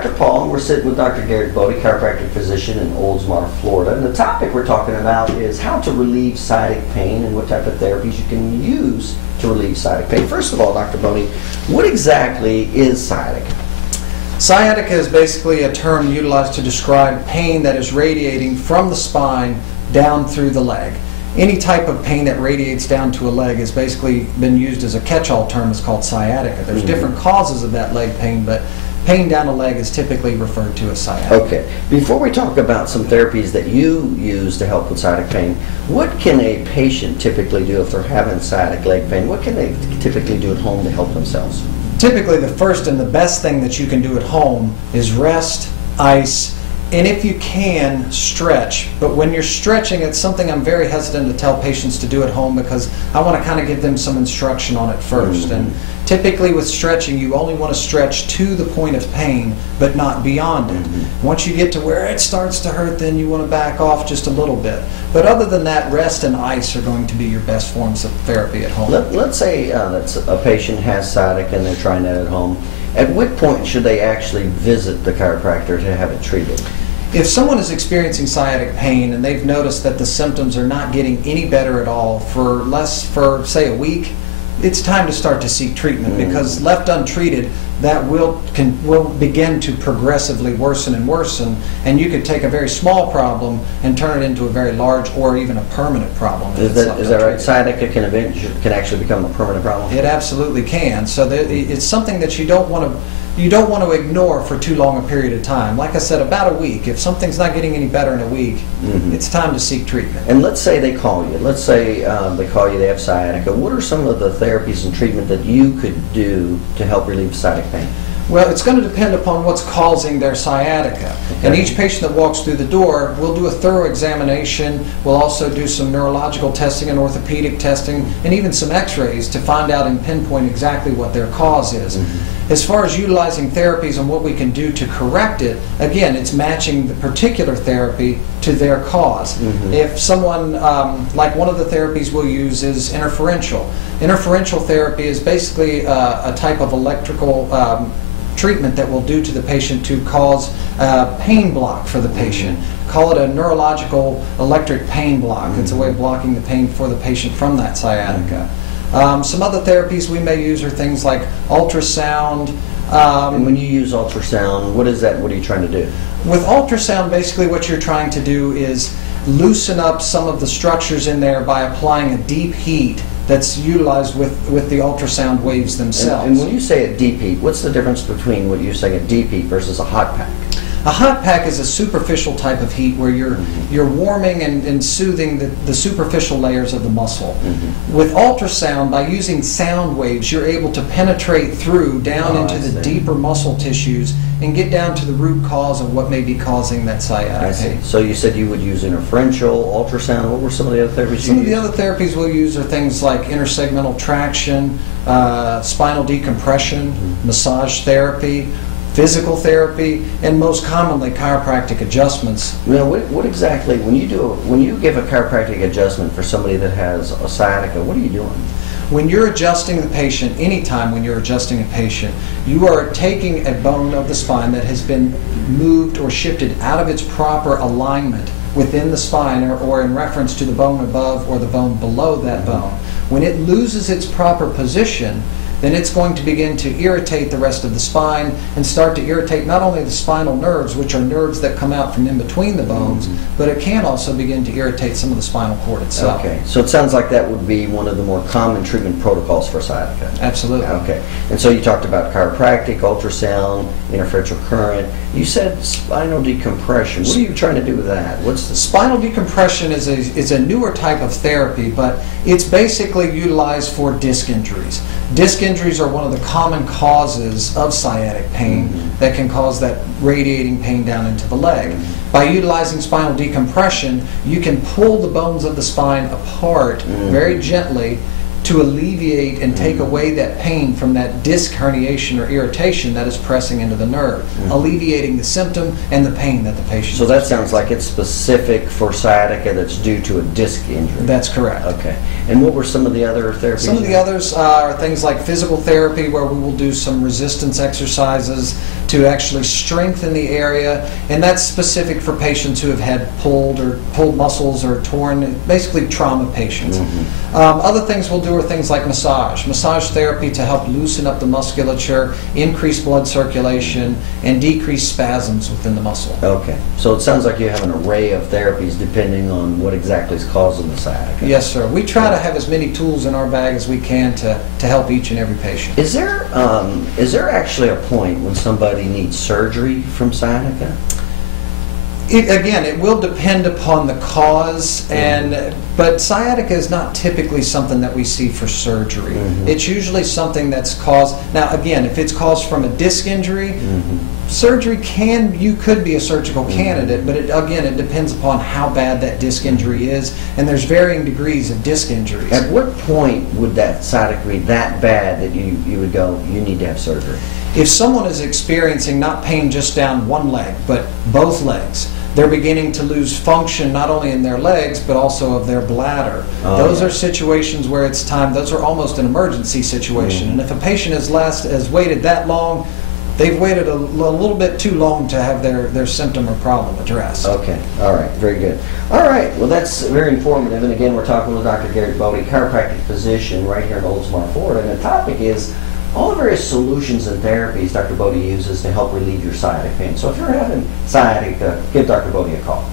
Dr. Paul, and we're sitting with Dr. Garrett Bode, chiropractic physician in Oldsmar, Florida. And the topic we're talking about is how to relieve sciatic pain and what type of therapies you can use to relieve sciatic pain. First of all, Dr. Bode, what exactly is sciatica? Sciatica is basically a term utilized to describe pain that is radiating from the spine down through the leg. Any type of pain that radiates down to a leg has basically been used as a catch-all term. It's called sciatica. There's different causes of that leg pain, but pain down a leg is typically referred to as sciatica. Okay. Before we talk about some therapies that you use to help with sciatic pain, what can a patient typically do if they're having sciatic leg pain? What can they typically do at home to help themselves? Typically, the first and the best thing that you can do at home is rest, ice, and if you can, stretch. But when you're stretching, it's something I'm very hesitant to tell patients to do at home because I want to kind of give them some instruction on it first. And typically with stretching, you only want to stretch to the point of pain, but not beyond it. Once you get to where it starts to hurt, then you want to back off just a little bit. But other than that, rest and ice are going to be your best forms of therapy at home. Let's say that a patient has sciatica and they're trying that at home. At what point should they actually visit the chiropractor to have it treated? If someone is experiencing sciatic pain and they've noticed that the symptoms are not getting any better at all for say a week, it's time to start to seek treatment because left untreated, that will begin to progressively worsen and worsen, and you could take a very small problem and turn it into a very large or even a permanent problem. Is that right? Sciatica can actually become a permanent problem? It absolutely can. So it's something that you don't want to ignore for too long a period of time. Like I said, about a week. If something's not getting any better in a week, it's time to seek treatment. And let's say they call you. Let's say they call you, they have sciatica. What are some of the therapies and treatment that you could do to help relieve sciatic pain? Well, it's going to depend upon what's causing their sciatica. Okay. And each patient that walks through the door, we'll do a thorough examination. We'll also do some neurological testing and orthopedic testing and even some x-rays to find out and pinpoint exactly what their cause is. As far as utilizing therapies and what we can do to correct it, again, it's matching the particular therapy to their cause. If someone, like one of the therapies we'll use is interferential. Interferential therapy is basically a type of electrical treatment that we'll do to the patient to cause a pain block for the patient. Call it a neurological electric pain block. It's a way of blocking the pain for the patient from that sciatica. Some other therapies we may use are things like ultrasound. And when you use ultrasound, what is that? What are you trying to do? With ultrasound, basically what you're trying to do is loosen up some of the structures in there by applying a deep heat that's utilized with the ultrasound waves themselves. And when you say a deep heat, what's the difference between what you're saying a deep heat versus a hot pack? A hot pack is a superficial type of heat where you're warming and soothing the superficial layers of the muscle. With ultrasound, by using sound waves, you're able to penetrate through down into the deeper muscle tissues and get down to the root cause of what may be causing that sciatic pain. So you said you would use interferential, ultrasound. What were some of the other therapies you used? Some of the other therapies we'll use are things like intersegmental traction, spinal decompression, massage therapy, physical therapy, and most commonly chiropractic adjustments. Now, what exactly, when you give a chiropractic adjustment for somebody that has a sciatica, what are you doing? When you're adjusting the patient, anytime when you're adjusting a patient, you are taking a bone of the spine that has been moved or shifted out of its proper alignment within the spine or in reference to the bone above or the bone below that bone. When it loses its proper position, then it's going to begin to irritate the rest of the spine and start to irritate not only the spinal nerves, which are nerves that come out from in between the bones, but it can also begin to irritate some of the spinal cord itself. Okay, so it sounds like that would be one of the more common treatment protocols for sciatica. Absolutely. Okay, and so you talked about chiropractic, ultrasound, interferential current. You said spinal decompression. What are you trying to do with that? What's the spinal decompression is a newer type of therapy, but it's basically utilized for disc injuries. Disc injuries are one of the common causes of sciatic pain that can cause that radiating pain down into the leg. By utilizing spinal decompression, you can pull the bones of the spine apart very gently to alleviate and take away that pain from that disc herniation or irritation that is pressing into the nerve, alleviating the symptom and the pain that the patient So that sounds like it's specific for sciatica that's due to a disc injury. That's correct. Okay. And what were some of the other therapies? Some of the others are things like physical therapy, where we will do some resistance exercises to actually strengthen the area, and that's specific for patients who have had pulled muscles or torn, basically trauma patients. Other things we'll do are things like massage therapy to help loosen up the musculature, increase blood circulation, and decrease spasms within the muscle. Okay. So it sounds like you have an array of therapies depending on what exactly is causing the sciatica. Yes, sir. We try to have as many tools in our bag as we can to help each and every patient. Is there actually a point when somebody needs surgery from sciatica? Again, it will depend upon the cause, but sciatica is not typically something that we see for surgery. It's usually something that's caused. Now, again, if it's caused from a disc injury, surgery could be a surgical candidate, but it depends upon how bad that disc injury is, and there's varying degrees of disc injuries. At what point would that sciatica be that bad that you would go, you need to have surgery? If someone is experiencing not pain just down one leg, but both legs, they're beginning to lose function not only in their legs but also of their bladder. Those are situations where it's time, those are almost an emergency situation. And if a patient has waited that long, they've waited a little bit too long to have their symptom or problem addressed. Okay, all right, very good. All right, well that's very informative. And again, we're talking with Dr. Garrett Bode, chiropractic physician right here in Oldsmar, Florida. And the topic is all the various solutions and therapies Dr. Bode uses to help relieve your sciatic pain. So if you're having sciatica, give Dr. Bode a call.